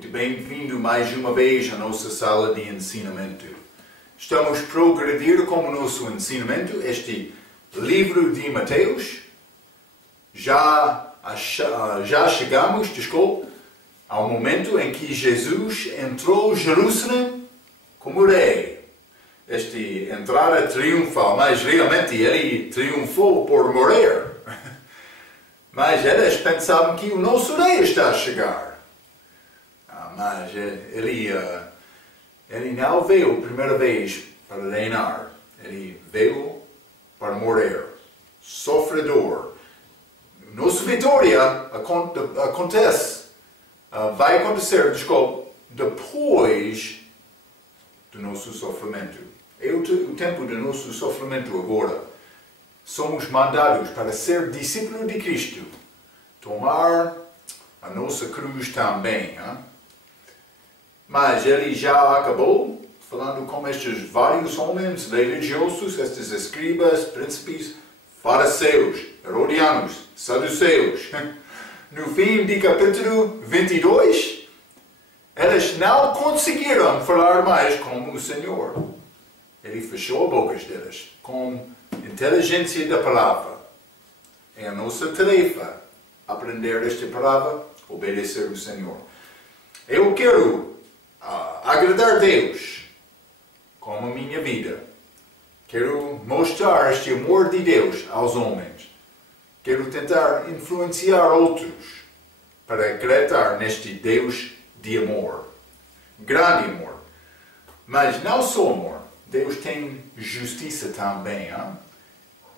Muito bem-vindo mais uma vez à nossa sala de ensinamento. Estamos a progredir com o nosso ensinamento, este livro de Mateus. Já chegamos, ao momento em que Jesus entrou em Jerusalém como rei. Este entrada triunfal, mas realmente ele triunfou por morrer. Mas eles pensavam que o nosso rei está a chegar. Mas ele não veio a primeira vez para reinar. Ele veio para morrer. Sofredor. Nossa vitória vai acontecer, depois do nosso sofrimento. É o tempo do nosso sofrimento agora. Somos mandados para ser discípulos de Cristo. Tomar a nossa cruz também. Hein? Mas ele já acabou falando com estes vários homens religiosos, estes escribas, príncipes, fariseus, herodianos, saduceus. No fim de capítulo 22, eles não conseguiram falar mais com o Senhor. Ele fechou as bocas deles com inteligência da palavra. É a nossa tarefa aprender esta palavra, obedecer ao Senhor. Eu quero agradar a Deus com a minha vida. Quero mostrar este amor de Deus aos homens. Quero tentar influenciar outros para acreditar neste Deus de amor. Grande amor. Mas não só amor. Deus tem justiça também. Hein?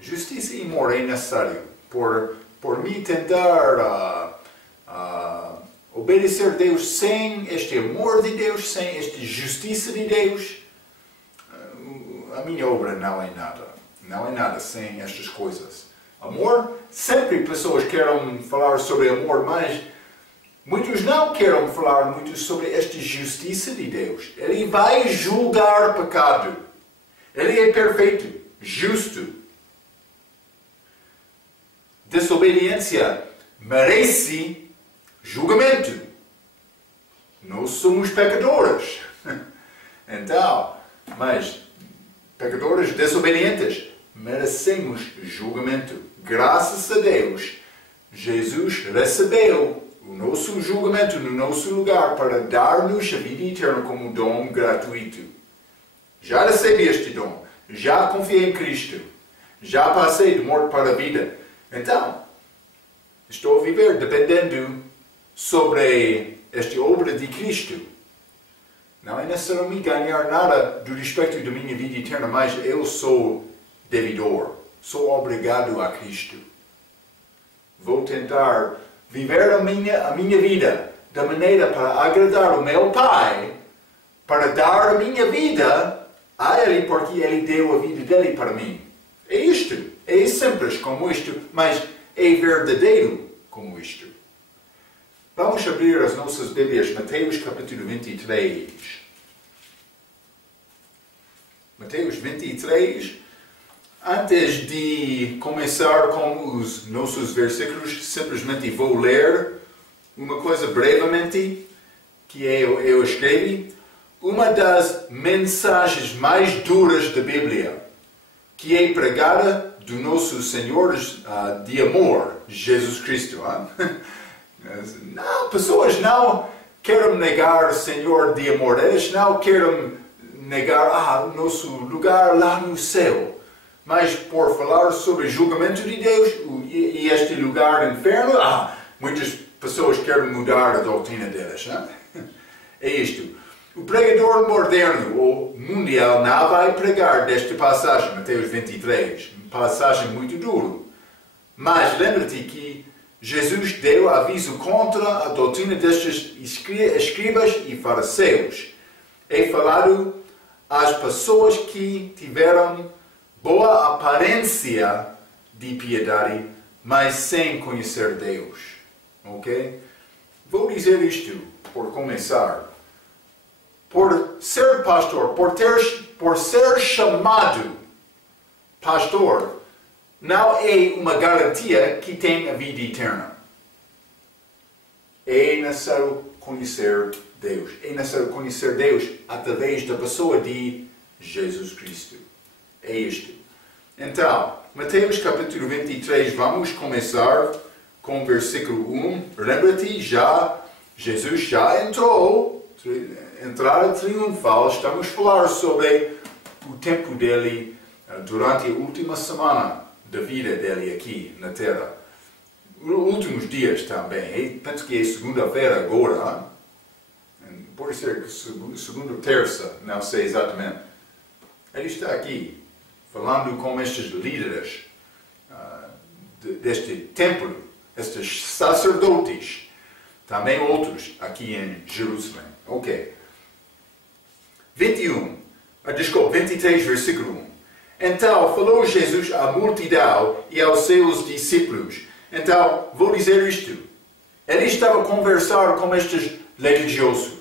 Justiça e amor é necessário. Por me tentar obedecer a Deus sem este amor de Deus, sem esta justiça de Deus, a minha obra não é nada. Não é nada sem estas coisas. Amor, sempre pessoas querem falar sobre amor, mas muitos não querem falar muito sobre esta justiça de Deus. Ele vai julgar pecado. Ele é perfeito, justo. Desobediência merece julgamento. Nós somos pecadores. Então, mas pecadores desobedientes merecemos julgamento. Graças a Deus, Jesus recebeu o nosso julgamento no nosso lugar para dar-nos a vida eterna como dom gratuito. Já recebi este dom. Já confiei em Cristo. Já passei de morte para a vida. Então, estou a viver dependendo sobre esta obra de Cristo. Não é necessário me ganhar nada do respeito da minha vida eterna, mas eu sou devedor. Sou obrigado a Cristo. Vou tentar viver a minha vida da maneira para agradar o meu Pai, para dar a minha vida a Ele, porque Ele deu a vida dele para mim. É isto. É simples como isto, mas é verdadeiro como isto. Vamos abrir as nossas Bíblias, Mateus capítulo 23. Mateus 23. Antes de começar com os nossos versículos, simplesmente vou ler uma coisa brevemente que eu escrevi. Uma das mensagens mais duras da Bíblia, que é pregada do nosso Senhor de amor, Jesus Cristo. Não, pessoas não querem negar o Senhor de amor. Eles não querem negar o nosso lugar lá no céu. Mas por falar sobre o julgamento de Deus e este lugar no inferno, muitas pessoas querem mudar a doutrina deles. É isto. O pregador moderno ou mundial não vai pregar desta passagem, Mateus 23, uma passagem muito dura. Mas lembra-te que Jesus deu aviso contra a doutrina destes escribas e fariseus. É falado às pessoas que tiveram boa aparência de piedade, mas sem conhecer Deus. Ok? Vou dizer isto por começar. Por ser pastor, por ser chamado pastor, não é uma garantia que tem a vida eterna. É necessário conhecer Deus. É necessário conhecer Deus através da pessoa de Jesus Cristo. É isto. Então, Mateus capítulo 23, vamos começar com o versículo 1. Lembra-te, Jesus já entrada triunfal. Estamos a falar sobre o tempo dele durante a última semana da vida dele aqui na Terra. Os últimos dias também. Penso que é segunda-feira agora. Pode ser segunda ou terça, não sei exatamente. Ele está aqui falando com estes líderes deste templo, estes sacerdotes, também outros aqui em Jerusalém. Ok. 23, versículo 1. Então falou Jesus à multidão e aos seus discípulos. Então, vou dizer isto. Ele estava a conversar com estes religiosos.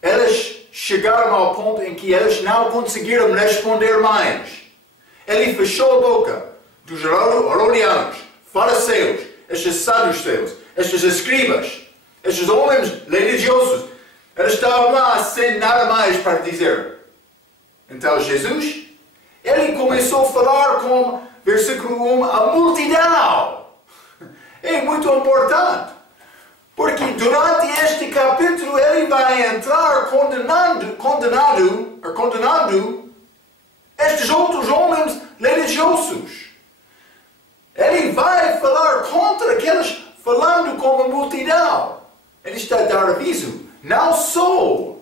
Eles chegaram ao ponto em que eles não conseguiram responder mais. Ele fechou a boca dos herodianos, fariseus, estes saduceus, estes escribas, estes homens religiosos. Eles estavam lá sem nada mais para dizer. Então Jesus, ele começou a falar com, versículo 1, a multidão. É muito importante. Porque durante este capítulo ele vai entrar condenando estes outros homens religiosos. Ele vai falar contra aqueles falando com a multidão. Ele está a dar aviso, não só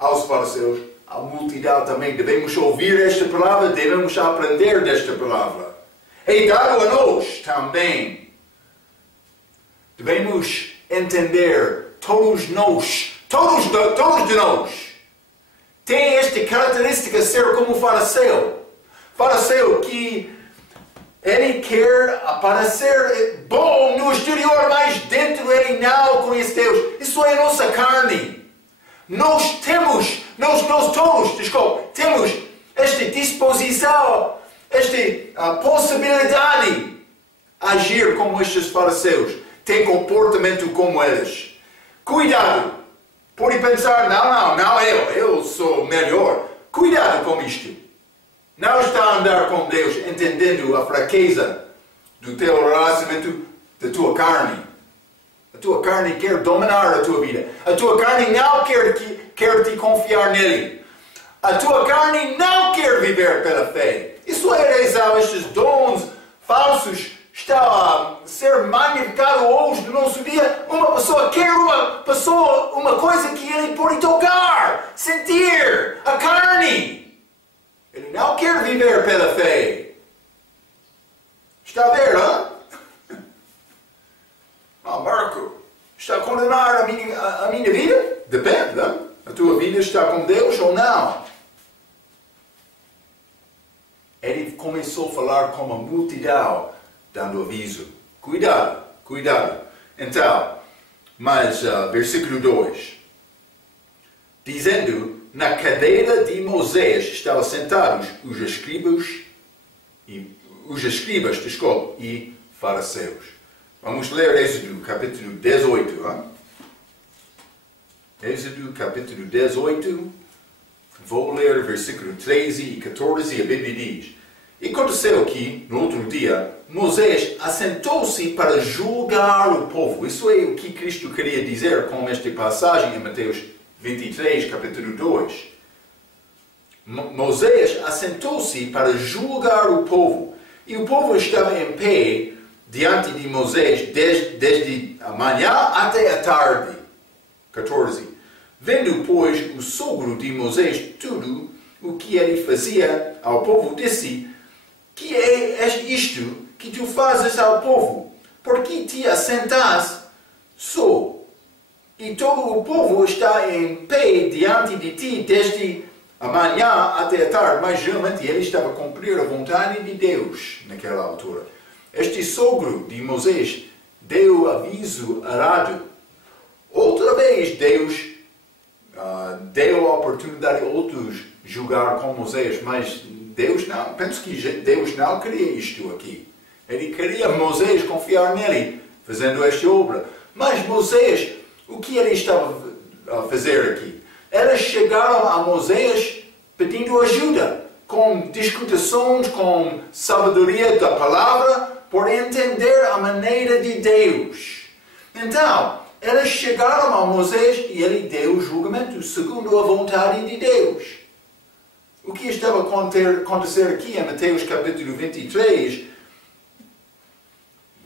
aos fariseus, à multidão também. Devemos ouvir esta palavra, devemos aprender desta palavra. É dado a nós também. Devemos entender, todos de nós, tem esta característica de ser como o fariseu. Fariseu que ele quer aparecer bom no exterior, mas dentro ele não conhece Deus. Isso é a nossa carne. Nós todos temos esta disposição, esta possibilidade de agir como estes fariseus. Tem comportamento como eles. Cuidado! Pode pensar, não eu sou melhor. Cuidado com isto. Não está a andar com Deus entendendo a fraqueza do teu relacionamento, da tua carne. A tua carne quer dominar a tua vida. A tua carne não quer te confiar nele. A tua carne não quer viver pela fé. Isso é razão, estes dons falsos está a ser magnificado hoje no nosso dia. Uma pessoa quer uma coisa que ele pode tocar, sentir, a carne. Ele não quer viver pela fé. Está a ver, hein? Marco, está a condenar a minha vida? Depende, hein? A tua vida está com Deus ou não? Ele começou a falar com a multidão, dando aviso. Cuidado. Então, mas versículo 2. Dizendo, na cadeira de Moisés estavam sentados os escribas e fariseus. Vamos ler Êxodo capítulo 18. Hein? Êxodo capítulo 18. Vou ler versículo 13 e 14 e a Bíblia diz: E aconteceu que, no outro dia, Moisés assentou-se para julgar o povo. Isso é o que Cristo queria dizer com esta passagem em Mateus 23, capítulo 2. Moisés assentou-se para julgar o povo. E o povo estava em pé diante de Moisés desde a manhã até a tarde. 14. Vendo, pois, o sogro de Moisés tudo o que ele fazia ao povo, disse: Que é isto que tu fazes ao povo? Porque te assentas só, e todo o povo está em pé diante de ti desde a manhã até a tarde. Mas geralmente ele estava a cumprir a vontade de Deus naquela altura. Este sogro de Moisés deu aviso errado. Outra vez Deus deu a oportunidade a outros julgar com Moisés, mas Deus não, penso que Deus não queria isto aqui. Ele queria Moisés confiar nele, fazendo esta obra. Mas Moisés, o que ele estava fazer aqui? Eles chegaram a Moisés pedindo ajuda, com discussões, com sabedoria da palavra, por entender a maneira de Deus. Então, eles chegaram a Moisés e ele deu o julgamento segundo a vontade de Deus. O que estava a acontecer aqui em Mateus capítulo 23,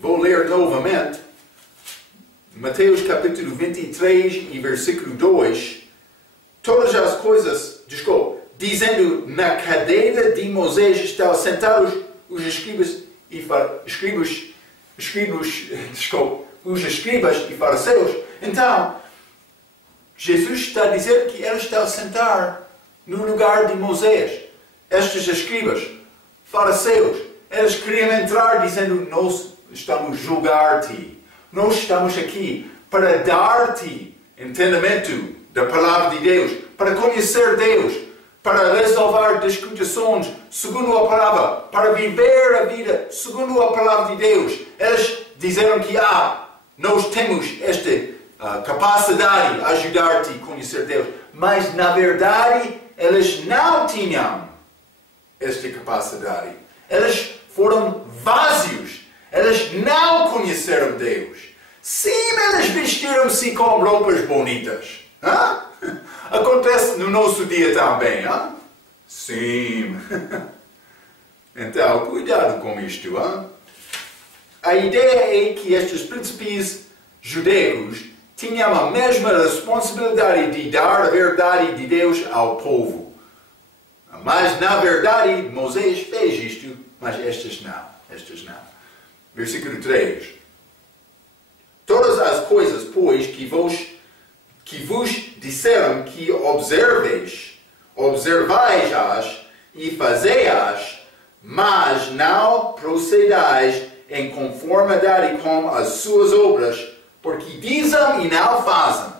vou ler novamente, Mateus capítulo 23 e versículo 2, todas as coisas, dizendo, na cadeira de Moisés estavam sentados os escribas e fariseus. Então, Jesus está a dizer que ele está a sentar no lugar de Moisés. Estes escribas, fariseus, eles queriam entrar dizendo, nós estamos a julgar-te. Nós estamos aqui para dar-te entendimento da palavra de Deus, para conhecer Deus, para resolver discussões segundo a palavra, para viver a vida segundo a palavra de Deus. Eles disseram que nós temos esta capacidade de ajudar-te a conhecer Deus, mas na verdade eles não tinham esta capacidade. Eles foram vazios. Eles não conheceram Deus. Sim, eles vestiram-se com roupas bonitas. Acontece no nosso dia também. Sim. Então, cuidado com isto. A ideia é que estes príncipes judeus tinham a mesma responsabilidade de dar a verdade de Deus ao povo. Mas, na verdade, Moisés fez isto, mas estes não. Versículo 3. Todas as coisas, pois, que vos disseram que observais-as e fazei-as, mas não procedais em conformidade com as suas obras, porque dizem e não fazem.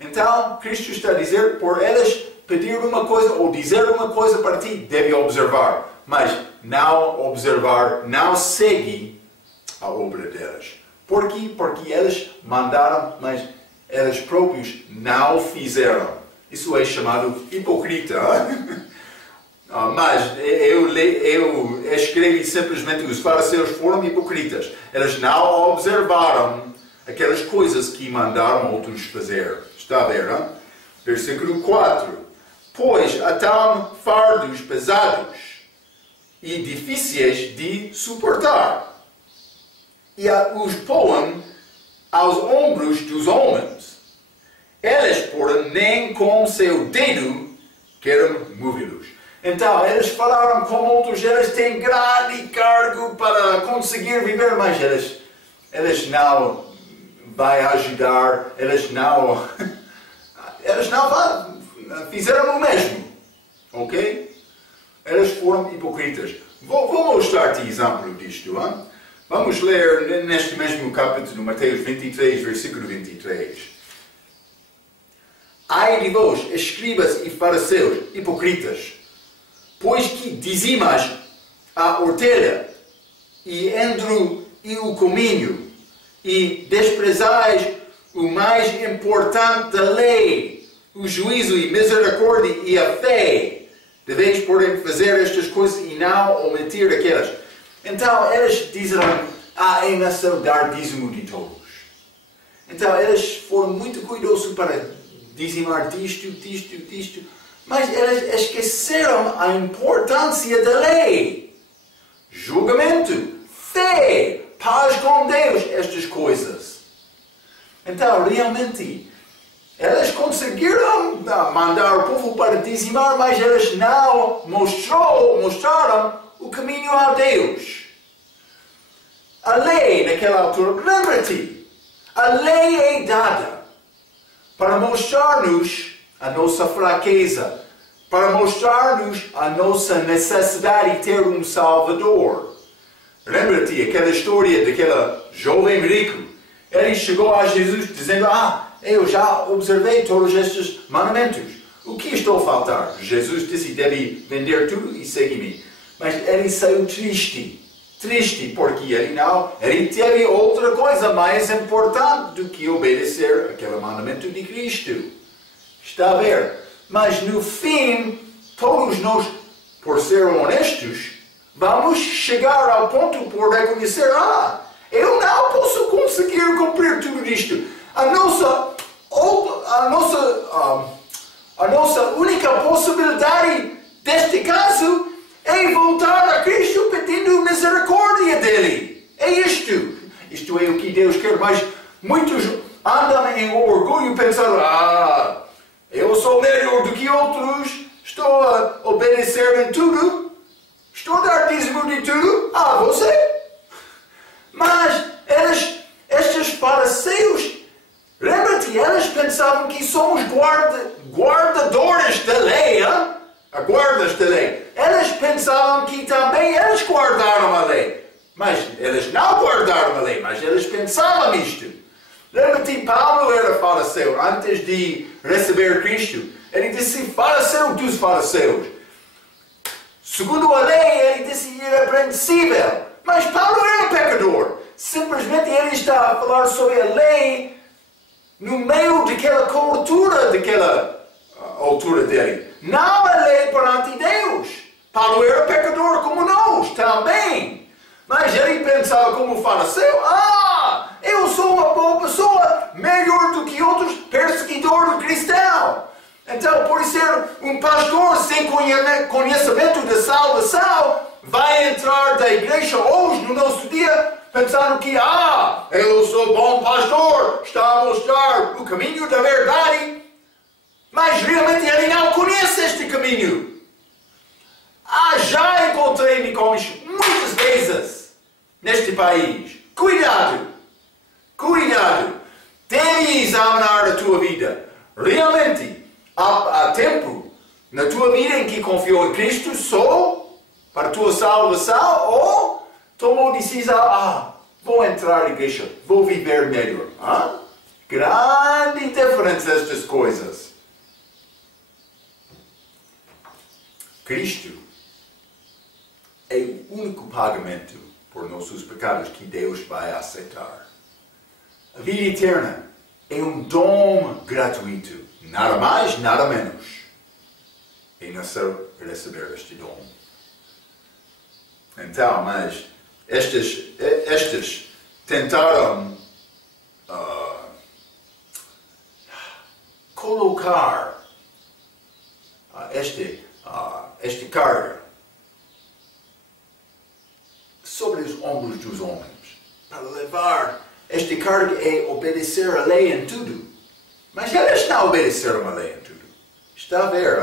Então, Cristo está a dizer, por eles pedir uma coisa ou dizer uma coisa para ti, deve observar. Mas não observar, não seguir a obra deles. Por quê? Porque eles mandaram, mas eles próprios não fizeram. Isso é chamado hipocrita. Mas eu escrevi simplesmente, os fariseus foram hipocritas. Eles não observaram aquelas coisas que mandaram outros fazer. Está a ver? Versículo 4. Pois atam fardos pesados e difíceis de suportar, e os põem aos ombros dos homens. Eles, porém, nem com seu dedo querem movê-los. Então, eles falaram com outros, eles têm grande cargo para conseguir viver, mas eles não vão ajudar, eles não fizeram o mesmo. Ok? Eles foram hipocritas. Vou mostrar-te exemplo disto. Vamos ler neste mesmo capítulo, Mateus 23, versículo 23. Ai de vós, escribas e fariseus, hipocritas, pois que dizimas a hortelha e o cominho, e desprezais o mais importante da lei, o juízo e misericórdia e a fé. Deveis, porém, fazer estas coisas e não omitir aquelas. Então, eles disseram, é necessário dar dízimo de todos. Então, eles foram muito cuidadosos para dizimar disto, mas eles esqueceram a importância da lei. Julgamento, fé, paz com Deus, estas coisas. Então, realmente, eles conseguiram mandar o povo para dizimar, mas eles não mostraram o caminho a Deus. A lei, naquela altura, lembra-te, a lei é dada para mostrar-nos a nossa fraqueza, para mostrar-nos a nossa necessidade de ter um Salvador. Lembra-te aquela história daquele jovem rico. Ele chegou a Jesus dizendo, eu já observei todos estes mandamentos. O que estou a faltar? Jesus disse, deve vender tudo e seguir-me. Mas ele saiu triste, porque ele teve outra coisa mais importante do que obedecer aquele mandamento de Cristo. Está a ver? Mas no fim, todos nós, por ser honestos, vamos chegar ao ponto por reconhecer, eu não posso conseguir cumprir tudo isto. A nossa única possibilidade deste caso é voltar a Cristo pedindo misericórdia dele. É isto. Isto é o que Deus quer, mas muitos andam em orgulho pensando, eu sou melhor do que outros, estou a obedecer em tudo, estou a dar dízimo de tudo, você. Mas estes fariseus, lembra-te, eles pensavam que somos guardadores da lei, guardas da lei. Eles pensavam que também eles guardaram a lei. Mas eles não guardaram a lei, mas eles pensavam isto. Lembra-te, Paulo era fariseu antes de receber Cristo. Ele disse, fariseu dos fariseus. Segundo a lei, ele disse irrepreensível. Mas Paulo era pecador. Simplesmente ele está a falar sobre a lei no meio daquela cultura, daquela altura dele. Não a lei perante Deus. Paulo era pecador como nós também. Mas ele pensava como fariseu, eu sou uma boa pessoa, melhor do que outros, perseguidor do cristão. Então, por ser um pastor sem conhecimento da salvação, vai entrar da igreja hoje, no nosso dia, pensando que, eu sou bom pastor, está a mostrar o caminho da verdade, mas realmente ele não conhece este caminho. Já encontrei-me com isso muitas vezes neste país. Cuidado! Cuidado! Tente examinar a tua vida. Realmente, há tempo na tua vida em que confiou em Cristo só para a tua salvação ou tomou decisão, vou entrar na igreja, vou viver melhor. Grande diferença estas coisas. Cristo é o único pagamento por nossos pecados que Deus vai aceitar. A vida eterna é um dom gratuito, nada mais, nada menos. É necessário receber este dom. Então, mas estes tentaram colocar este carga sobre os ombros dos homens. Para levar este carga é obedecer a lei em tudo. Mas eles não obedeceram a lei em tudo. Está a ver,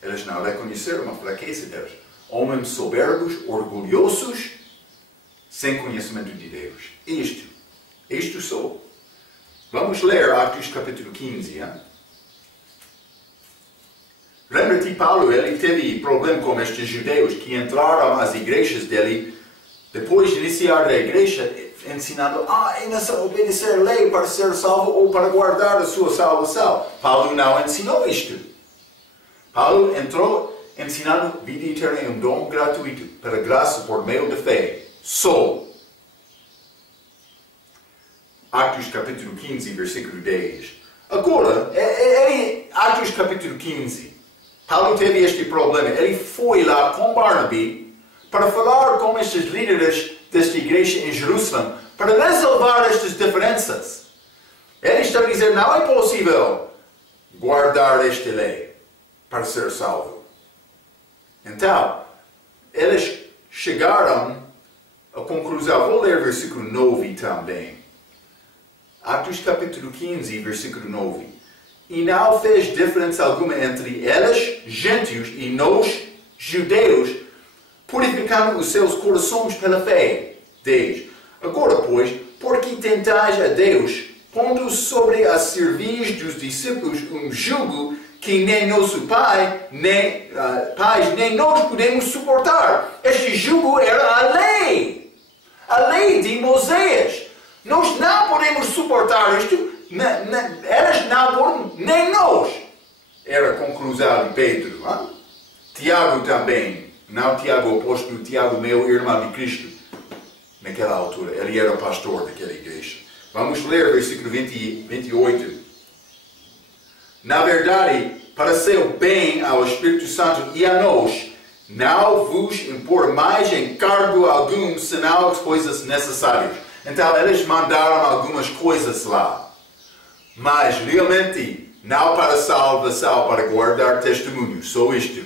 Eles não reconheceram a fraqueza deles. Homens soberbos, orgulhosos, sem conhecimento de Deus. Isto só. Vamos ler Atos capítulo 15, Lembra-te, Paulo, ele teve problema com estes judeus que entraram às igrejas dele, depois de iniciar a igreja, ensinando, é necessário obedecer a lei para ser salvo ou para guardar a sua salvação. Paulo não ensinou isto. Paulo entrou ensinando vida eterna é um dom gratuito, pela graça por meio da fé. Só. Atos capítulo 15, versículo 10. Agora, Atos capítulo 15. Paulo teve este problema. Ele foi lá com Barnabé para falar com estes líderes desta igreja em Jerusalém para resolver estas diferenças. Ele está a dizer, não é possível guardar esta lei para ser salvo. Então, eles chegaram à conclusão. Vou ler versículo 9 também. Atos capítulo 15, versículo 9. E não fez diferença alguma entre eles, gentios, e nós, judeus, purificando os seus corações pela fé. 10. Agora, pois, porque tentais a Deus, pondo sobre a cerviz dos discípulos um jugo que nem nosso pai, pais, nem nós podemos suportar. Este jugo era a lei de Moisés. Nós não podemos suportar isto. Eles não podem, nem nós. Era a conclusão de Pedro. Tiago também. Não Tiago apóstolo, Tiago meu irmão de Cristo. Naquela altura. Ele era pastor daquela igreja. Vamos ler versículo 28. Na verdade, para seu bem ao Espírito Santo e a nós, não vos impor mais encargo algum, senão as coisas necessárias. Então, eles mandaram algumas coisas lá. Mas, realmente, não para salvação, para guardar testemunho. Só isto.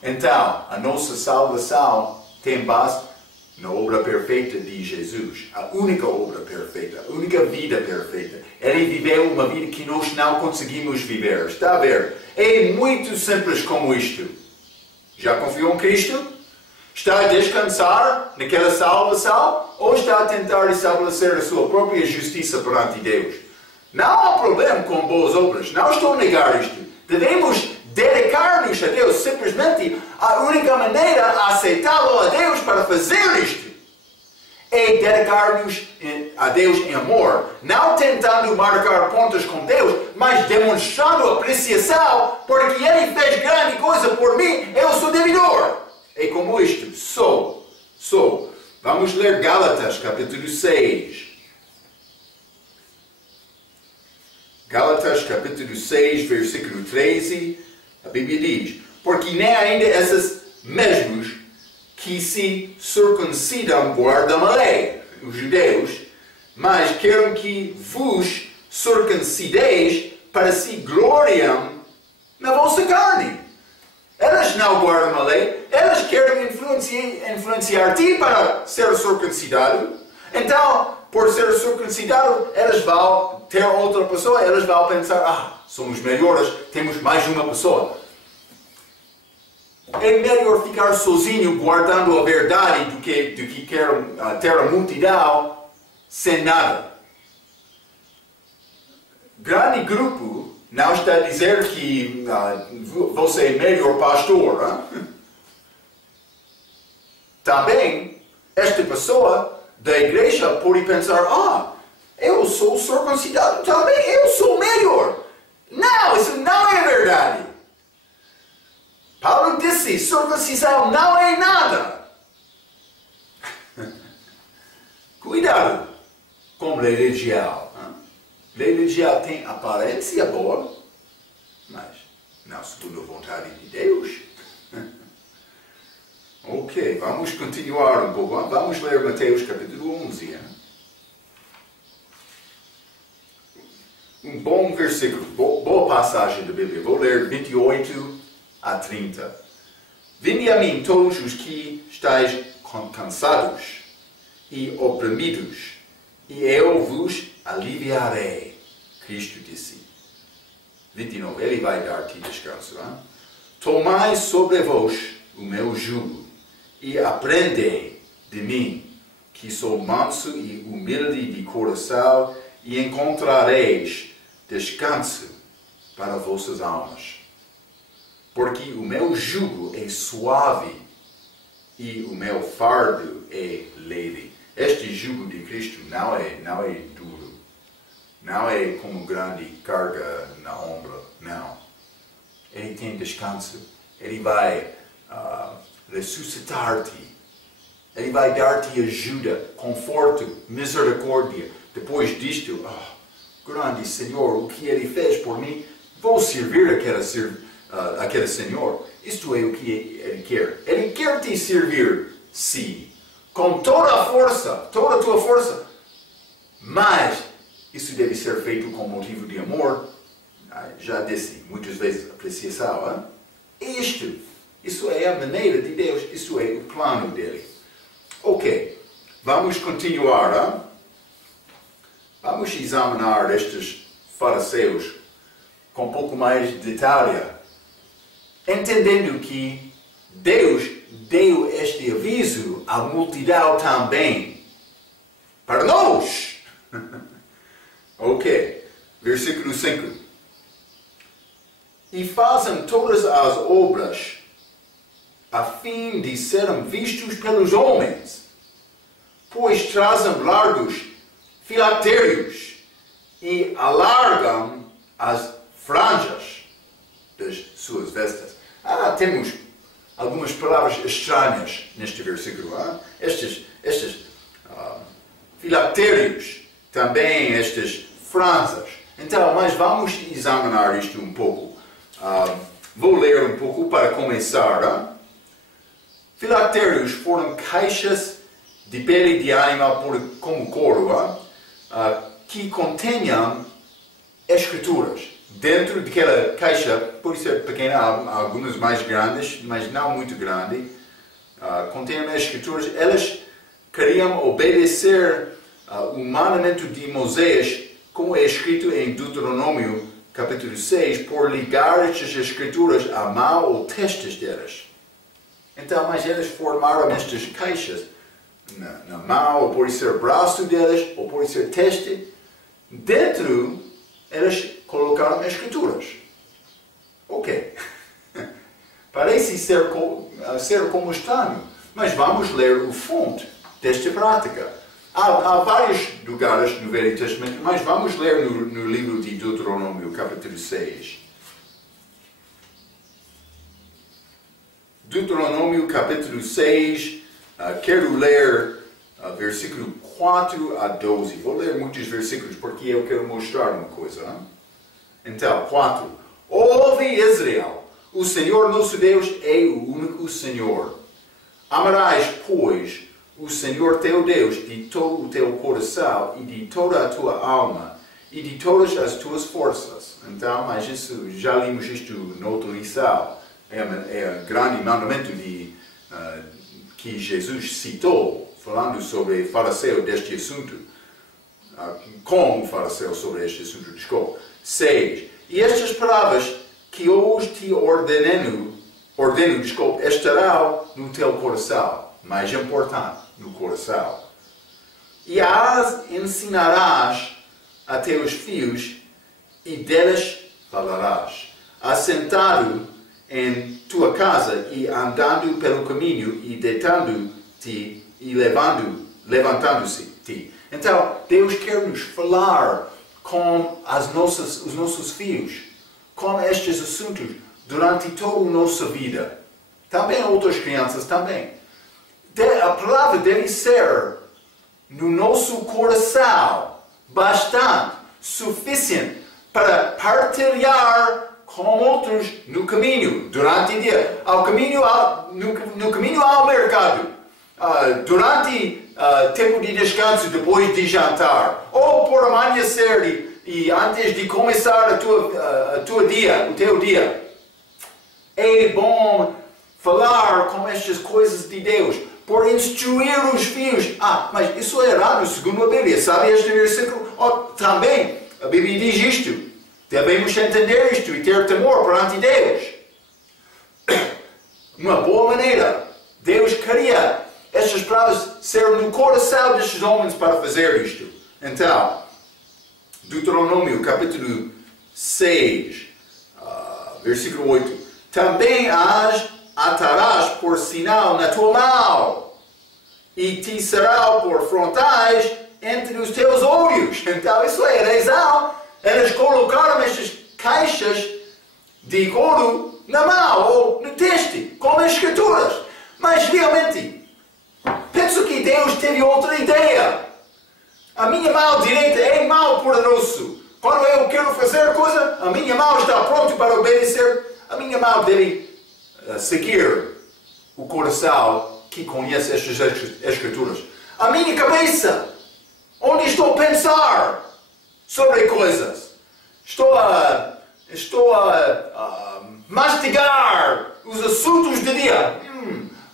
Então, a nossa salvação tem base na obra perfeita de Jesus. A única obra perfeita, a única vida perfeita. Ele viveu uma vida que nós não conseguimos viver. Está a ver? É muito simples como isto. Já confiou em Cristo? Está a descansar naquela salvação? Ou está a tentar estabelecer a sua própria justiça perante Deus? Não há problema com boas obras. Não estou a negar isto. Devemos dedicar-nos a Deus. Simplesmente a única maneira aceitável a Deus para fazer isto é dedicar-nos a Deus em amor. Não tentando marcar pontos com Deus, mas demonstrando apreciação, porque Ele fez grande coisa por mim, eu sou devedor. É como isto. Sou. Vamos ler Gálatas, capítulo 6. Gálatas, capítulo 6, versículo 13. A Bíblia diz: porque nem ainda esses mesmos que se circuncidam guardam a lei, os judeus, mas querem que vos circuncideis para se gloriam na vossa carne. Elas não guardam a lei, elas querem influenciar-te para ser circuncidado. Então, por ser circuncidado, elas vão ter outra pessoa, elas vão pensar, somos melhores, temos mais uma pessoa. É melhor ficar sozinho guardando a verdade do que ter a multidão sem nada. Grande grupo não está a dizer que você é melhor pastor. Também, esta pessoa da igreja pode pensar, eu sou circuncidado, também eu sou melhor. Não, isso não é verdade. Paulo disse, circuncisão não é nada. Cuidado com religião. Religião tem aparência boa, mas não segundo a vontade de Deus. Ok, vamos continuar um pouco. Vamos ler Mateus capítulo 11. Um bom versículo, boa passagem da Bíblia. Vou ler 28 a 30. Vinde a mim todos os que estáis cansados e oprimidos, e eu vos aliviarei. Cristo disse. 29. Ele vai dar-te descanso. Tomai sobre vós o meu jugo e aprendei de mim, que sou manso e humilde de coração, e encontrareis descanso para vossas almas. Porque o meu jugo é suave e o meu fardo é leve. Este jugo de Cristo não é duro. Não é como grande carga na ombro. Não. Ele tem descanso. Ele vai ressuscitar-te. Ele vai dar-te ajuda, conforto, misericórdia. Depois disto, grande Senhor, o que Ele fez por mim, vou servir aquele Senhor. Isto é o que Ele quer. Ele quer te servir, sim, com toda a força, toda a tua força. Mas isso deve ser feito com motivo de amor. Já disse muitas vezes, apreciação. Isso é a maneira de Deus, isso é o plano dele. Ok, vamos continuar. Vamos examinar estes fariseus com um pouco mais de detalhe, entendendo que Deus deu este aviso à multidão também, para nós. Ok, versículo 5. E fazem todas as obras a fim de serem vistos pelos homens, pois trazem largos filactérios e alargam as franjas das suas vestes. Temos algumas palavras estranhas neste versículo. Estes filactérios, também estas franjas. Então, mas vamos examinar isto um pouco. Vou ler um pouco para começar. Filactérios foram caixas de pele de animal como couro, que contenham escrituras. Dentro daquela caixa, pode ser pequena, algumas mais grandes, mas não muito grande, contenham escrituras. Elas queriam obedecer o mandamento de Moisés, como é escrito em Deuteronômio, capítulo 6, por ligar estas escrituras à mão ou testes delas. Então, mas eles formaram estas caixas na mão, ou pode ser braço delas, ou pode ser teste. Dentro, eles colocaram escrituras. Ok. Parece ser como estranho, mas vamos ler o fonte desta prática. Há vários lugares no Velho Testamento, mas vamos ler no livro de Deuteronômio, capítulo 6. Deuteronômio, capítulo 6, quero ler versículo 4 a 12. Vou ler muitos versículos porque eu quero mostrar uma coisa. Então, 4. Ouve Israel, o Senhor nosso Deus é o único Senhor. Amarás, pois, o Senhor teu Deus de todo o teu coração e de toda a tua alma e de todas as tuas forças. Então, mas isso, já limos isto noutra lição. É o grande mandamento que Jesus citou, falando sobre o fariseu deste assunto. Como o fariseu sobre este assunto, desculpa. 6. E estas palavras que hoje te ordeno, estarão no teu coração. Mais importante, no coração. E as ensinarás a teus filhos e delas falarás. Assentado em tua casa e andando pelo caminho e deitando-te e levantando-se. Então, Deus quer nos falar com os nossos filhos, com estes assuntos durante toda a nossa vida. Também outras crianças também. A palavra deve ser no nosso coração bastante suficiente para partilhar com outros no caminho, durante o dia, no caminho ao mercado, durante tempo de descanso, depois de jantar, ou por amanhecer e antes de começar o teu dia. É bom falar com estas coisas de Deus, por instruir os filhos. Mas isso é errado segundo a Bíblia. Sabe este versículo? Também a Bíblia diz isto. Devemos entender isto e ter temor perante Deus. Uma boa maneira. Deus queria estas palavras ser no coração destes homens para fazer isto. Então, Deuteronômio, capítulo 6, versículo 8. Também as atarás por sinal na tua mão, e te será por frontais entre os teus olhos. Então, isso é a razão. Eles colocaram estas caixas de couro na mão ou no teste, como escrituras. Mas realmente, penso que Deus teve outra ideia. A minha mão direita é mão poderoso. Quando eu quero fazer coisa, a minha mão está pronta para obedecer. A minha mão deve seguir o coração que conhece estas escrituras. A minha cabeça, onde estou a pensar sobre coisas. Estou a mastigar os assuntos do dia.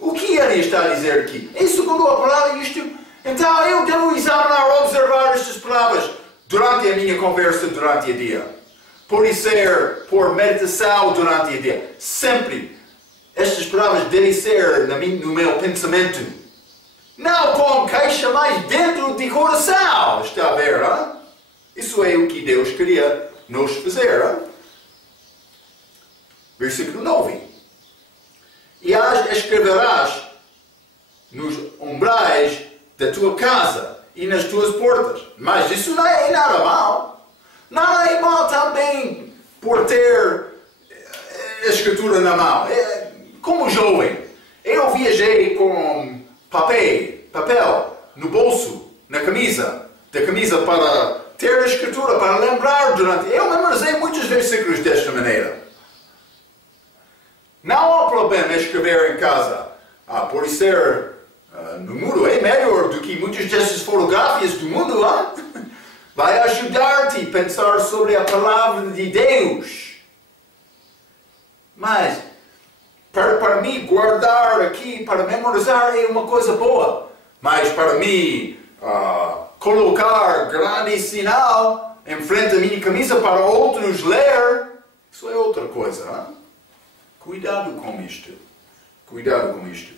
O que ele está a dizer aqui? É segundo a palavra isto? Então eu devo examinar, observar estas palavras durante a minha conversa durante o dia. Pode ser por meditação durante o dia. Sempre. Estas palavras devem ser no meu pensamento. Não com caixa mais dentro do coração. Está a ver? Hein? Isso é o que Deus queria nos fazer. Hein? Versículo 9. E as escreverás nos umbrais da tua casa e nas tuas portas. Mas isso não é nada mal. Nada é mal também por ter a escritura na mão. Como jovem, eu viajei com papel no bolso, na camisa, da camisa para ter a Escritura para lembrar durante... Eu memorizei muitos versículos desta maneira. Não há problema escrever em casa. Por ser no mundo é melhor do que muitas dessas fotografias do mundo. Vai ajudar-te a pensar sobre a palavra de Deus. Mas, para mim, guardar aqui, para memorizar é uma coisa boa. Mas para mim, colocar grande sinal em frente à minha camisa para outros ler, isso é outra coisa. Cuidado com isto. Cuidado com isto.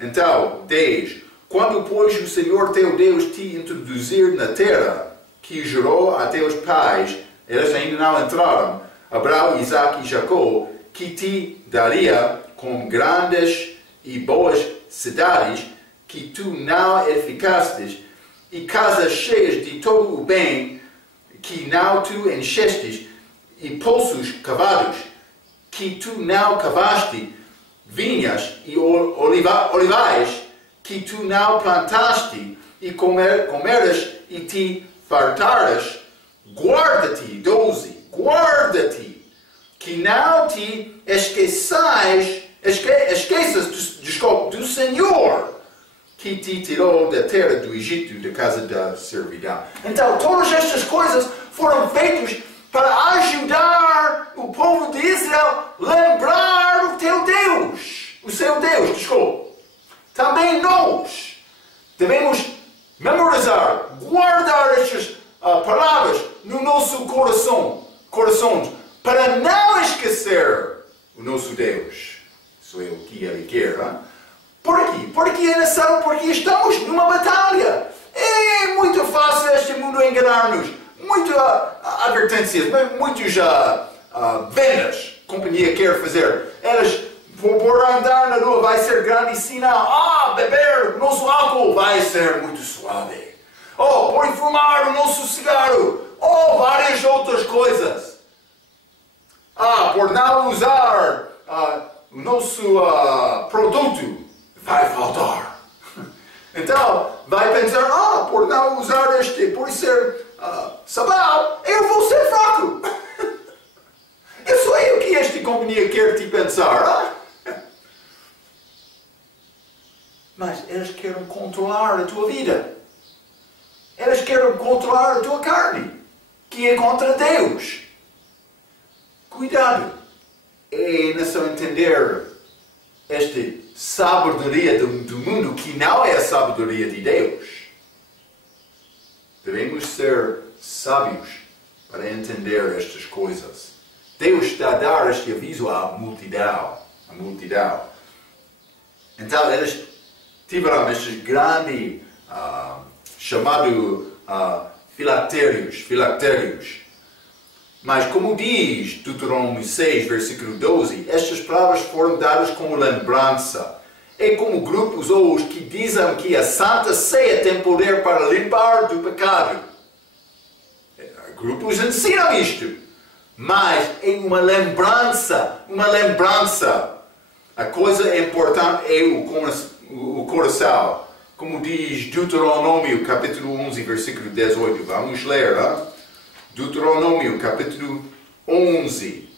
Então, 10. Quando, pois, o Senhor teu Deus te introduzir na terra que jurou a teus pais, eles ainda não entraram, Abraão, Isaque e Jacó, que te daria com grandes e boas cidades que tu não edificastes, e casas cheias de todo o bem que não tu enchestes, e poços cavados que tu não cavaste, vinhas e olivais que tu não plantaste, e comeres e te fartares, guarda-te, 12, guarda-te, que não te esqueças do Senhor, que te tirou da terra do Egito, da casa da servidão. Então, todas estas coisas foram feitas para ajudar o povo de Israel a lembrar o teu Deus, o seu Deus, desculpa. Também nós devemos memorizar, guardar estas palavras no nosso corações, para não esquecer o nosso Deus. Isso é o que Ele quer. Por quê? Porque é necessário, porque estamos numa batalha. É muito fácil este mundo enganar-nos. Muitas advertências, muitas vendas a companhia quer fazer. Elas, por andar na rua, vai ser grande sinal. Beber nosso álcool vai ser muito suave. Por fumar o nosso cigarro. Várias outras coisas. Por não usar o nosso produto, vai faltar. Então, vai pensar, por não usar por ser sabão, eu vou ser fraco. Isso é o que esta companhia quer te pensar. Mas eles querem controlar a tua vida. Eles querem controlar a tua carne, que é contra Deus. Cuidado. É necessário entender esta sabedoria do mundo, que não é a sabedoria de Deus. Devemos ser sábios para entender estas coisas. Deus está a dar este aviso à multidão. Então, eles tiveram estes grandes, chamado filactérios. Mas como diz Deuteronômio 6, versículo 12, estas palavras foram dadas como lembrança. É como grupos hoje que dizem que a Santa Ceia tem poder para limpar do pecado. Grupos ensinam isto. Mas é uma lembrança. A coisa importante é o coração. Como diz Deuteronômio, capítulo 11, versículo 18. Vamos ler, Deuteronômio, capítulo 11,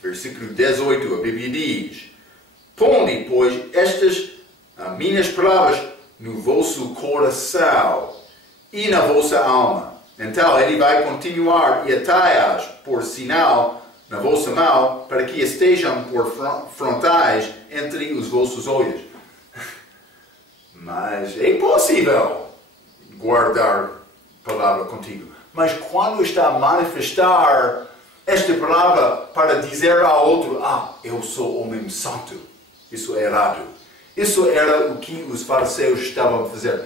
versículo 18, a Bíblia diz: Ponde, pois, estas minhas palavras no vosso coração e na vossa alma. Então, ele vai continuar: e atai-as por sinal na vossa mão, para que estejam por frontais entre os vossos olhos. Mas é impossível guardar a palavra contigo. Mas quando está a manifestar esta palavra para dizer ao outro, eu sou homem santo, isso é errado. Isso era o que os fariseus estavam a fazer.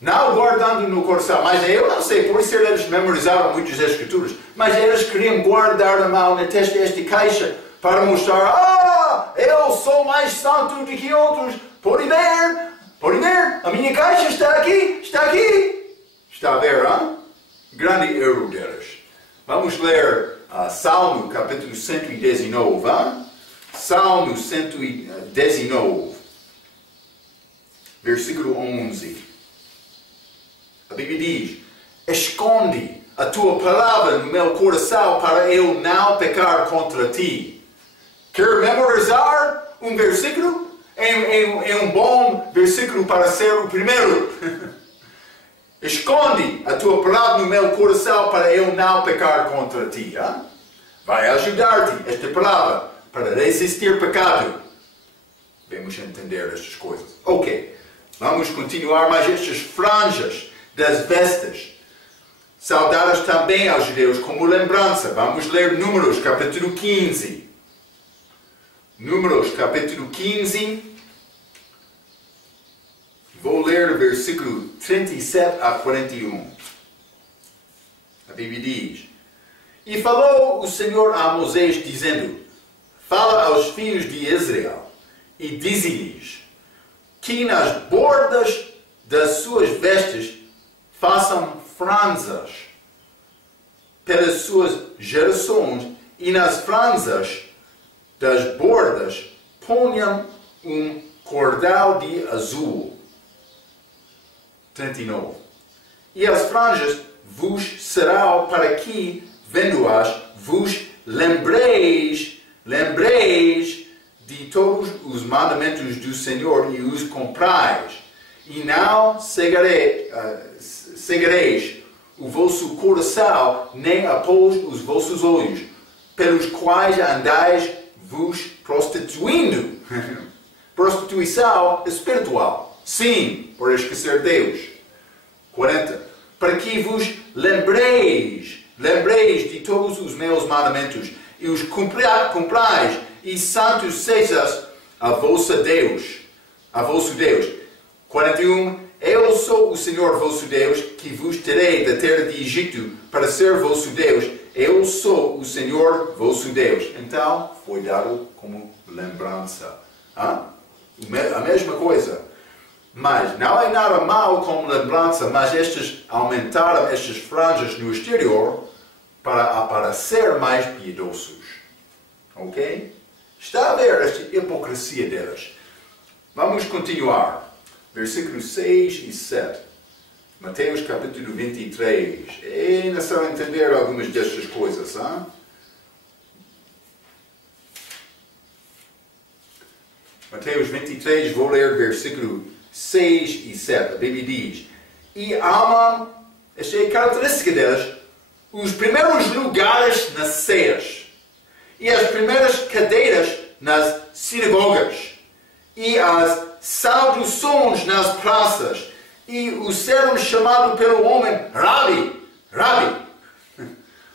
Não guardando no coração, mas eu não sei, por isso eles memorizaram muitas escrituras, mas eles queriam guardar na mão, na testa desta caixa, para mostrar, eu sou mais santo do que outros. Podem ver, a minha caixa está aqui. Está a ver, Grande erro deles. Vamos ler Salmo, capítulo 119. Salmo 119, versículo 11. A Bíblia diz: Esconde a tua palavra no meu coração para eu não pecar contra ti. Quer memorizar um versículo? É um bom versículo para ser o primeiro. Esconde a tua palavra no meu coração para eu não pecar contra ti. Hein? Vai ajudar-te esta palavra para resistir pecado. Vamos entender estas coisas. Ok. Vamos continuar mais estas franjas das vestes. São dadas também aos judeus como lembrança. Vamos ler Números, capítulo 15. Números, capítulo 15. Vou ler versículo 37 a 41. A Bíblia diz: E falou o Senhor a Moisés, dizendo: Fala aos filhos de Israel, e dize-lhes que nas bordas das suas vestes façam franzas pelas suas gerações, e nas franzas das bordas ponham um cordal de azul. 39. E as franjas vos serão para que, vendo-as, vos lembreis de todos os mandamentos do Senhor e os comprais, e não cegareis o vosso coração, nem após os vossos olhos, pelos quais andais vos prostituindo. Prostituição espiritual. Sim, por esquecer Deus. 40. Para que vos lembreis de todos os meus mandamentos, e os cumprais, e santos sejais a vosso Deus. 41. Eu sou o Senhor vosso Deus, que vos tirei da terra de Egito para ser vosso Deus. Eu sou o Senhor vosso Deus. Então, foi dado como lembrança. A mesma coisa. Mas não é nada mal como lembrança, mas aumentaram estas franjas no exterior para aparecer mais piedosos. Ok? Está a ver esta hipocrisia deles. Vamos continuar. Versículos 6 e 7. Mateus capítulo 23. É necessário entender algumas destas coisas. Hein? Mateus 23, vou ler versículo 6 e 7. A Bíblia diz: E amam, esta é a característica deles, os primeiros lugares nas ceias, e as primeiras cadeiras nas sinagogas, e as saudações nas praças, e o serem chamado pelo homem Rabi.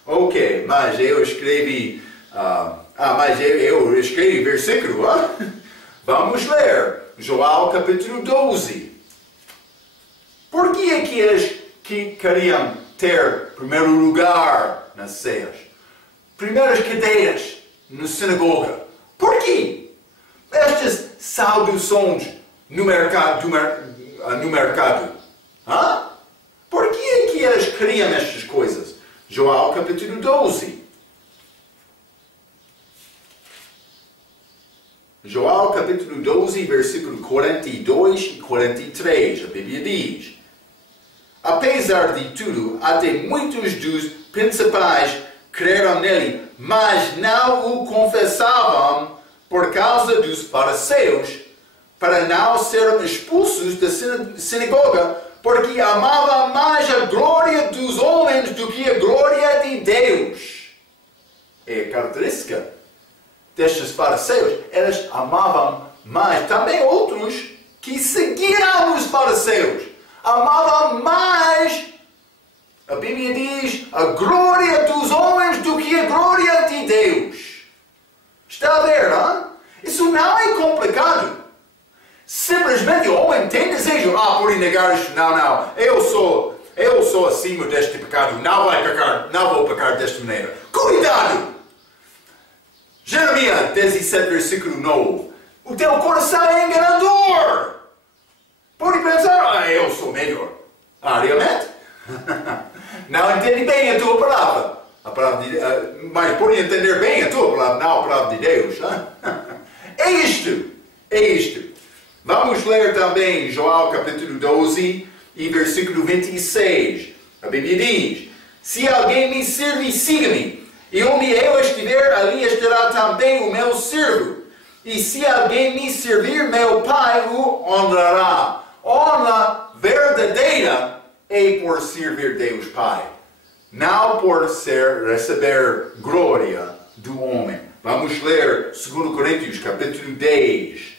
Ok, mas eu escrevi versículo. Vamos ler João capítulo 12. Por que é que eles queriam ter primeiro lugar nas ceias? Primeiras cadeiras na sinagoga. Por quê? Estas saudações no mercado. Por que é que eles queriam estas coisas? João capítulo 12. João capítulo 12, versículo 42 e 43. A Bíblia diz: Apesar de tudo, até muitos dos principais creram nele, mas não o confessavam por causa dos fariseus, para não serem expulsos da sinagoga, porque amavam mais a glória dos homens do que a glória de Deus. É a característica destes fariseus. Eles amavam mais. Também outros que seguiram os fariseus amavam mais, a Bíblia diz, a glória dos homens do que a glória de Deus. Está a ver, não? Isso não é complicado. Simplesmente o homem tem desejo. Por negar isto. Não. Eu sou acima deste pecado. Não vou pecar desta maneira. Cuidado! Jeremias 17, versículo 9. O teu coração é enganador. Pode pensar, eu sou melhor. Realmente? Não entende bem a tua palavra. Mas pode entender bem a tua palavra, não a palavra de Deus. É isto. Vamos ler também João capítulo 12 e versículo 26. A Bíblia diz: se alguém me servir, siga-me. E onde eu estiver, ali estará também o meu servo. E se alguém me servir, meu Pai o honrará. Honra verdadeira é por servir Deus Pai, não por receber glória do homem. Vamos ler 2 Coríntios, capítulo 10.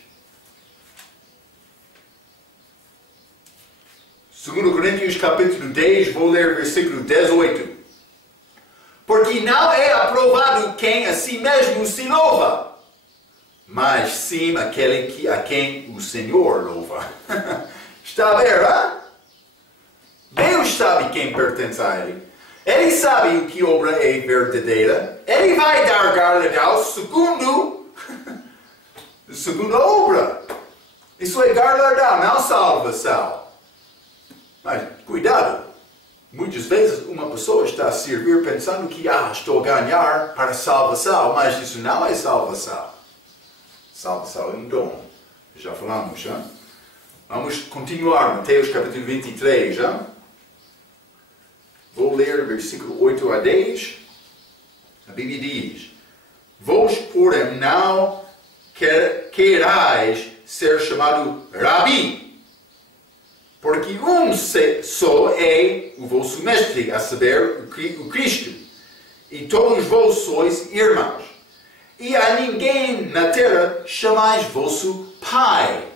2 Coríntios, capítulo 10, vou ler versículo 18. Porque não é aprovado quem a si mesmo se louva, mas sim aquele a quem o Senhor louva. Está a ver, hein? Deus sabe quem pertence a Ele. Ele sabe o que obra é verdadeira. Ele vai dar galardão segundo a obra. Isso é galardão, não salvação. Mas cuidado. Muitas vezes uma pessoa está a servir pensando que estou a ganhar para salvação, mas isso não é salvação. Salvação é um dom. Já falamos, já? Vamos continuar, Mateus capítulo 23, já? Vou ler versículo 8 a 10. A Bíblia diz: vós, porém, não querais ser chamado Rabi, porque só é o vosso mestre, a saber, o Cristo. E todos vós sois irmãos. E a ninguém na terra chamais vosso Pai,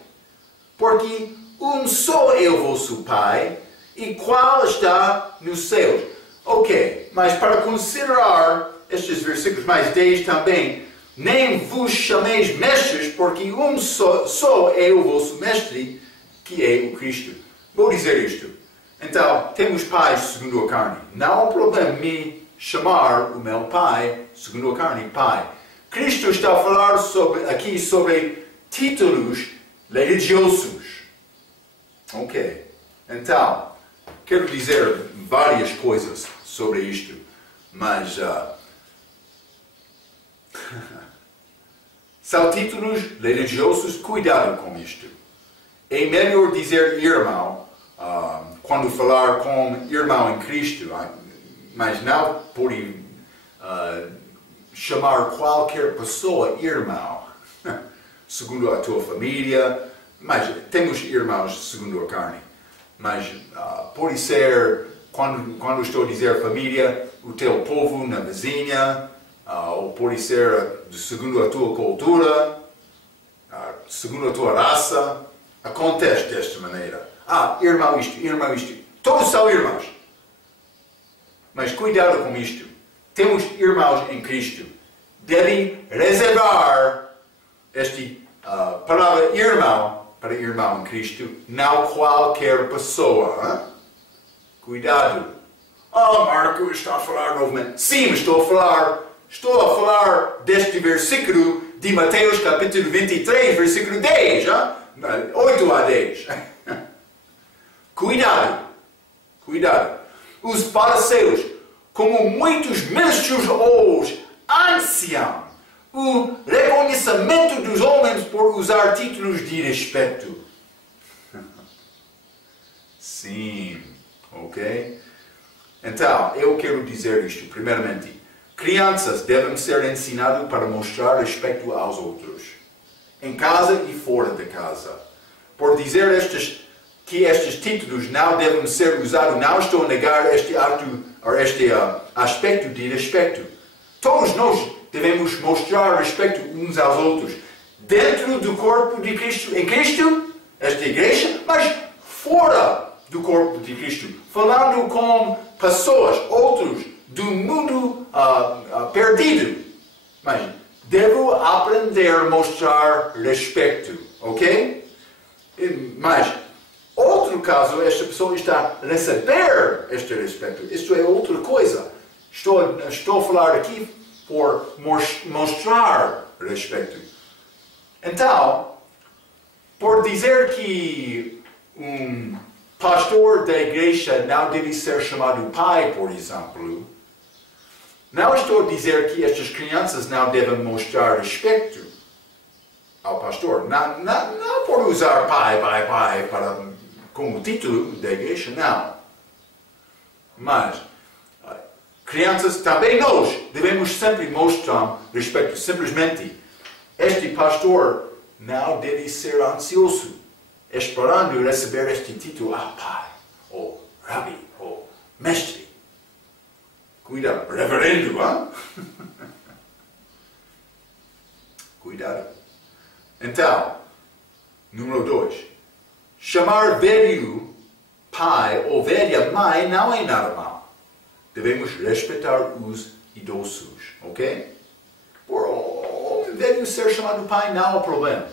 porque só é o vosso Pai, e qual está nos céus. Ok, mas para considerar estes versículos mais 10 também, nem vos chameis mestres, porque só é o vosso mestre, que é o Cristo. Vou dizer isto. Então, temos pais segundo a carne. Não há problema me chamar o meu pai, segundo a carne, pai. Cristo está a falar aqui sobre títulos religiosos. Ok. Então, quero dizer várias coisas sobre isto. Mas, são títulos religiosos, cuidado com isto. É melhor dizer irmão, quando falar com irmão em Cristo, mas não por chamar qualquer pessoa irmão, segundo a tua família, mas temos irmãos segundo a carne, mas pode ser, quando estou a dizer família, o teu povo na vizinha, ou pode ser segundo a tua cultura, segundo a tua raça. Acontece desta maneira. Irmão isto, irmão isto. Todos são irmãos. Mas cuidado com isto. Temos irmãos em Cristo. Devem reservar esta palavra irmão para irmão em Cristo, não qualquer pessoa. Cuidado. Marco está a falar novamente. Sim, estou a falar deste versículo de Mateus capítulo 23, versículo 10. 8 a 10. Cuidado. Os fariseus, como muitos ministros hoje, ansiam o reconhecimento dos homens por usar títulos de respeito. Sim, ok? Então, eu quero dizer isto. Primeiramente, crianças devem ser ensinadas para mostrar respeito aos outros, em casa e fora de casa. Por dizer que estes títulos não devem ser usados, não estou a negar este aspecto de respeito. Todos nós devemos mostrar respeito uns aos outros, dentro do corpo de Cristo, em Cristo, esta igreja, mas fora do corpo de Cristo, falando com pessoas, outros, do mundo perdido. Mas devo aprender a mostrar respeito, ok? Mas, outro caso, esta pessoa está a receber este respeito. Isto é outra coisa. Estou a falar aqui por mostrar respeito. Então, por dizer que pastor da igreja não deve ser chamado pai, por exemplo, não estou a dizer que estas crianças não devem mostrar respeito ao pastor. Não por usar pai como título da igreja, não. Mas, crianças, também nós devemos sempre mostrar respeito. Simplesmente, este pastor não deve ser ansioso, esperando receber este título, pai, ou rabi, ou mestre. Cuidado, reverendo, hein? Cuidado. Então, número 2. Chamar velho pai ou velha mãe não é nada mal. Devemos respeitar os idosos, ok? Por um velho ser chamado pai não há problema.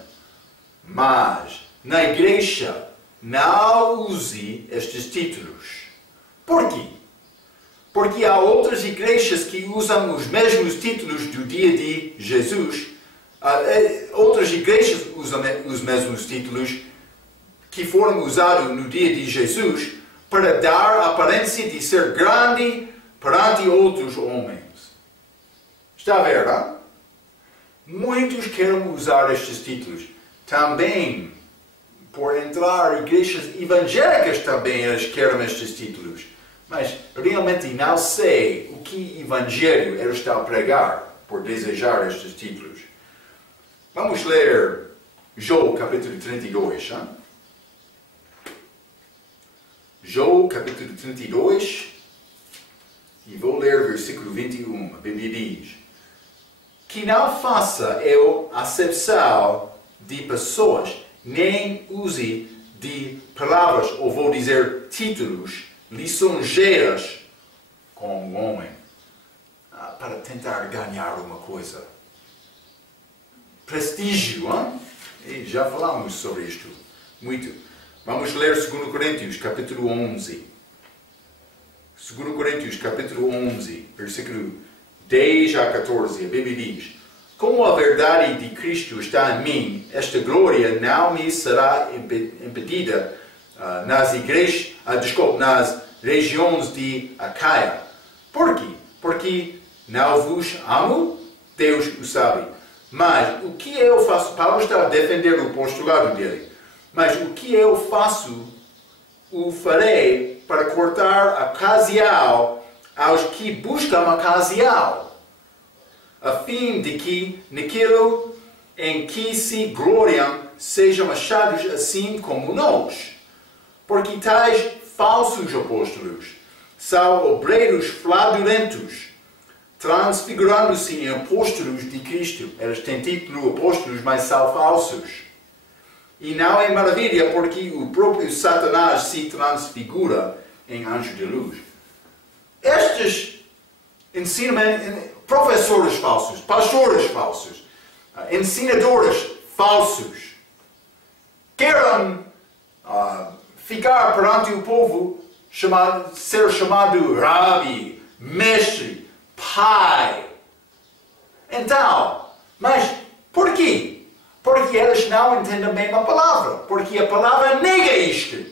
Mas, na igreja, não use estes títulos. Por quê? Porque há outras igrejas que usam os mesmos títulos do dia de Jesus. Outras igrejas usam os mesmos títulos que foram usados no dia de Jesus para dar a aparência de ser grande perante outros homens. Está a ver, não? Muitos querem usar estes títulos. Também, por entrar em igrejas evangélicas, também eles querem estes títulos. Mas realmente não sei o que evangelho ele está a pregar por desejar estes títulos. Vamos ler João capítulo 32. Hein? João capítulo 32. E vou ler versículo 21. A Bíblia diz: que não faça eu acepção de pessoas, nem use de palavras, ou vou dizer títulos, lisonjeiras com o homem, para tentar ganhar uma coisa. Prestígio, hein? E já falamos sobre isto muito. Vamos ler 2 Coríntios, capítulo 11. 2 Coríntios, capítulo 11, versículo 10 a 14. A Bíblia diz: como a verdade de Cristo está em mim, esta glória não me será impedida nas igrejas, nas regiões de Acaia. Por quê? Porque não vos amo? Deus o sabe. Mas o que eu faço? Paulo está a defender o postulado dele. Mas o que eu faço, o farei para cortar a ocasião aos que buscam a ocasião, a fim de que naquilo em que se gloriam sejam achados assim como nós. Porque tais falsos apóstolos são obreiros fraudulentos, transfigurando-se em apóstolos de Cristo. Eles têm título apóstolos, mas são falsos. E não é maravilha, porque o próprio Satanás se transfigura em anjo de luz. Estes ensinamentos, professores falsos, pastores falsos, ensinadores falsos, querem ficar perante o povo, ser chamado rabi, mestre, pai. Então, mas por quê? Porque eles não entendem bem a palavra. Porque a palavra nega isto.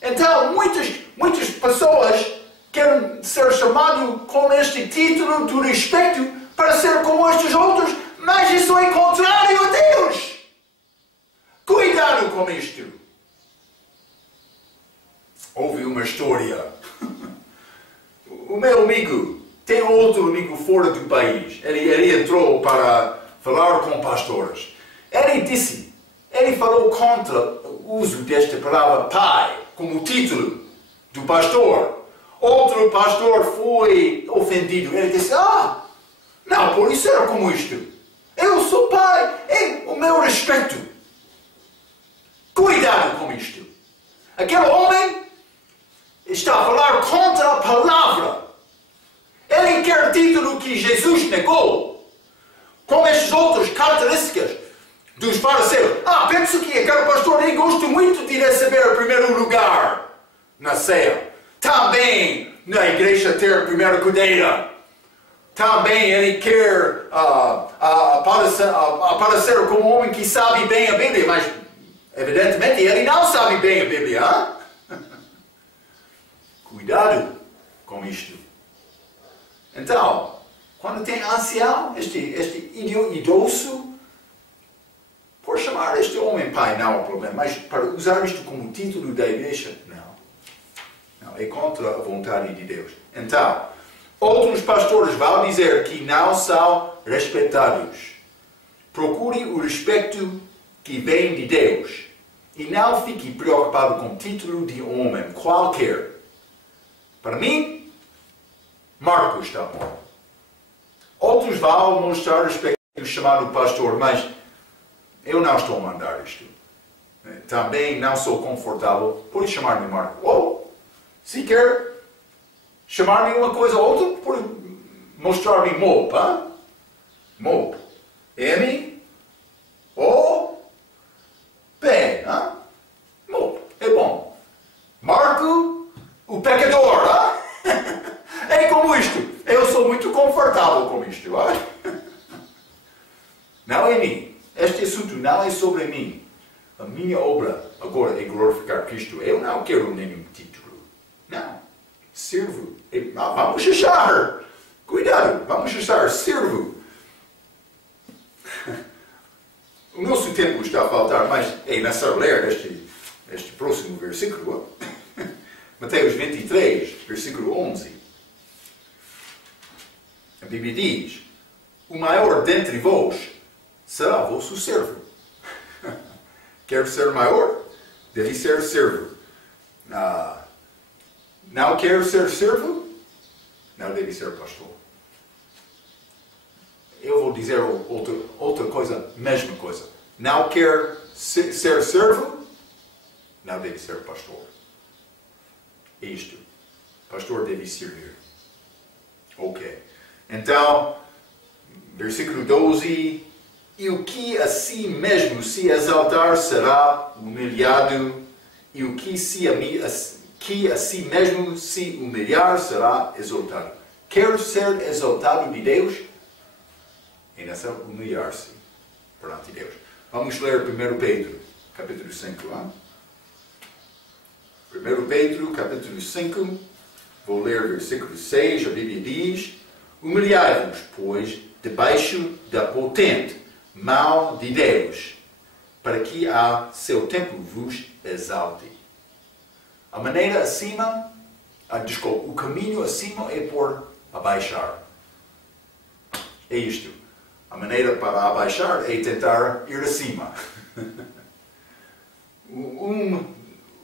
Então, muitas pessoas querem ser chamados com este título de respeito para ser como estes outros, mas isso é contrário a Deus. Cuidado com isto. Houve uma história. O meu amigo tem outro amigo fora do país. Ele entrou para falar com pastores. Ele falou contra o uso desta palavra pai como título do pastor. Outro pastor foi ofendido. Ele disse: não, por isso era como isto. Eu sou pai, é o meu respeito. Cuidado com isto. Aquele homem está a falar contra a palavra. Ele quer título que Jesus negou. Com estas outras características dos fariseus. Penso que aquele pastor nem gosta muito de receber o primeiro lugar na ceia. Também na igreja ter a primeira cadeira. Também ele quer aparecer como um homem que sabe bem a Bíblia, mas evidentemente ele não sabe bem a Bíblia. Cuidado com isto. Então, quando tem ancião, este idoso, por chamar este homem pai não há problema, mas para usar isto como título da igreja, não. é contra a vontade de Deus. Então, outros pastores vão dizer que não são respeitados. Procure o respeito que vem de Deus. E não fique preocupado com o título de homem qualquer. Para mim, Marco está bom. Outros vão mostrar respeito chamado pastor, mas eu não estou a mandar isto. Também não sou confortável por chamar-me Marco. Ou, se quer chamar-me uma coisa ou outra, por mostrar-me Mob. Hein? Mob. M, O, P. Hein? Mob. É bom. Marco, o pecador. Hein? É como isto. Eu sou muito confortável com isto. Hein? Não é mim. Este assunto não é sobre mim. A minha obra agora é glorificar Cristo. Eu não quero nenhum título. Não. Sirvo. Vamos achar. Cuidado. Vamos achar. Sirvo. O nosso tempo está a faltar, mas é necessário ler este próximo versículo. Mateus 23, versículo 11. A Bíblia diz: o maior dentre vós será vosso servo. Quer ser maior? Deve ser servo. Não quer ser servo? Não deve ser pastor. Eu vou dizer outra coisa, mesma coisa. Não quer ser servo? Não deve ser pastor. É isto. Pastor deve servir. Ok. Então, versículo 12. E o que a si mesmo se exaltar será humilhado, e o que a si mesmo se humilhar será exaltado. Quer ser exaltado de Deus? É necessário humilhar-se perante Deus. Vamos ler 1 Pedro, capítulo 5. 1 Pedro, capítulo 5, vou ler versículo 6, a Bíblia diz: humilhai-vos, pois, debaixo da potente mão de Deus, para que a seu tempo vos exalte. A maneira acima, o caminho acima é por abaixar. É isto. A maneira para abaixar é tentar ir acima.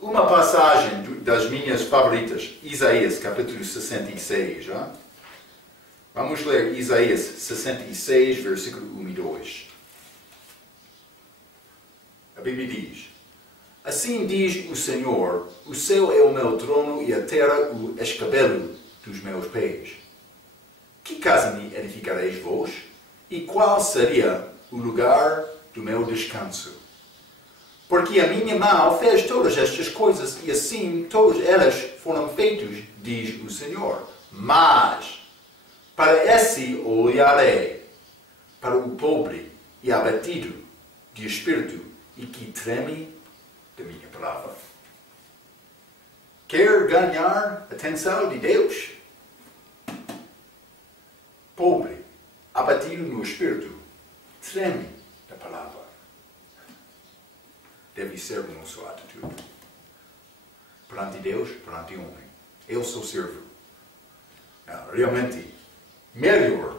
Uma passagem das minhas favoritas, Isaías, capítulo 66. Já? Vamos ler Isaías 66, versículo 1 e 2. A Bíblia diz: assim diz o Senhor, o céu é o meu trono e a terra o escabelo dos meus pés. Que casa me edificareis vós? E qual seria o lugar do meu descanso? Porque a minha mão fez todas estas coisas e assim todas elas foram feitas, diz o Senhor. Mas para esse olharei, para o pobre e abatido de espírito, e que treme da minha palavra. Quer ganhar a atenção de Deus? Pobre, abatido no espírito, treme da palavra. Deve ser a nossa atitude. Perante Deus, perante o homem. Eu sou servo. Realmente, melhor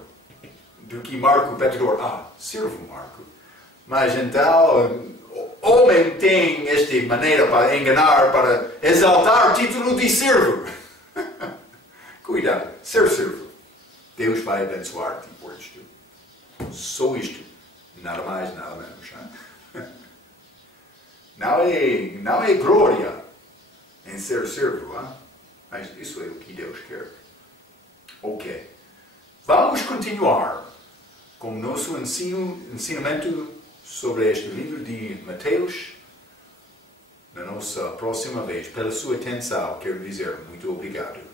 do que Marco o pecador. Servo Marco. Mas então, o homem tem esta maneira para enganar, para exaltar o título de servo. Cuidado, ser servo. Deus vai abençoar-te por isto. Só isto. Nada mais, nada menos. Não é glória em ser servo, mas isso é o que Deus quer. Ok. Vamos continuar com o nosso ensinamento sobre este livro de Mateus na nossa próxima vez. Pela sua atenção, quero dizer muito obrigado.